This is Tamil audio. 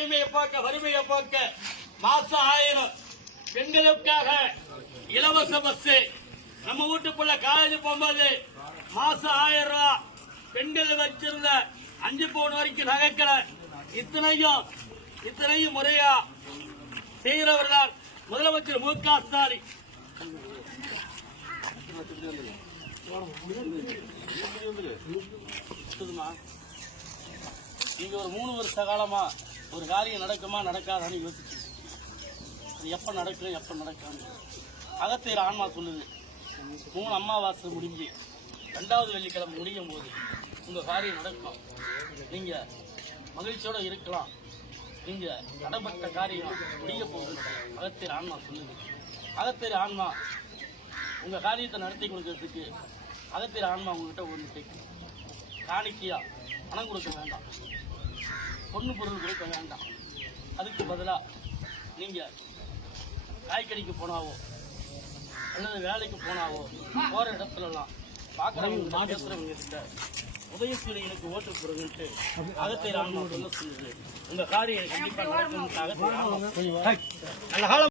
ஏழ்மையை போக்க வறுமையை போக்க மாசம் ஆயிரம். பெண்களுக்காக இலவச பஸ் நம்ம வீட்டுக்குள்ள காலேஜ் போகும்போது மாசம் ஆயிரம் ரூபாய் பெண்கள் வச்சிருந்த அஞ்சு பவுன் வரைக்கும் நகைக்கல இத்தனையும் இத்தனையும் முறையா செய்கிறவர் தான் முதலமைச்சர் மு க ஸ்டாலின். நீங்க ஒரு மூணு வருஷ காலமா ஒரு காரியம் நடக்குமா நடக்காதான்னு யோசிச்சு. அது எப்போ நடக்கும் எப்போ நடக்காது அகத்தியர் ஆன்மா சொல்லுது மூணு அம்மாவாசை முடிஞ்சு ரெண்டாவது வெள்ளிக்கிழமை முடியும் போது உங்கள் காரியம் நடக்கும். நீங்கள் மகிழ்ச்சியோடு இருக்கலாம். நீங்கள் தடைப்பட்ட காரியம் முடிய போகுது. அகத்தியர் ஆன்மா சொல்லுது. அகத்தியர் ஆன்மா உங்கள் காரியத்தை நடத்தி கொடுக்கறதுக்கு அகத்திர ஆன்மா உங்ககிட்ட ஒன்று கேட்கும் காணிக்கையாக பணம் கொடுக்க வேண்டாம். பொண்ணு பொருள் கொடுக்க வேண்டாம். அதுக்கு பதிலா நீங்க காய்கறிக்கு போனாவோ அல்லது வேலைக்கு போனாவோ போற இடத்துலலாம் பாக்குறவங்க பேசுறவங்க கிட்ட உதயசூரியனுக்கு ஓட்டு போடுங்கன்ட்டு அகத்தை ராணுவம் சொல்ல சொல்லுது உங்க காரியம் கண்டிப்பா நடக்கும் அகத்தை ராணுவம் நல்ல காலம்.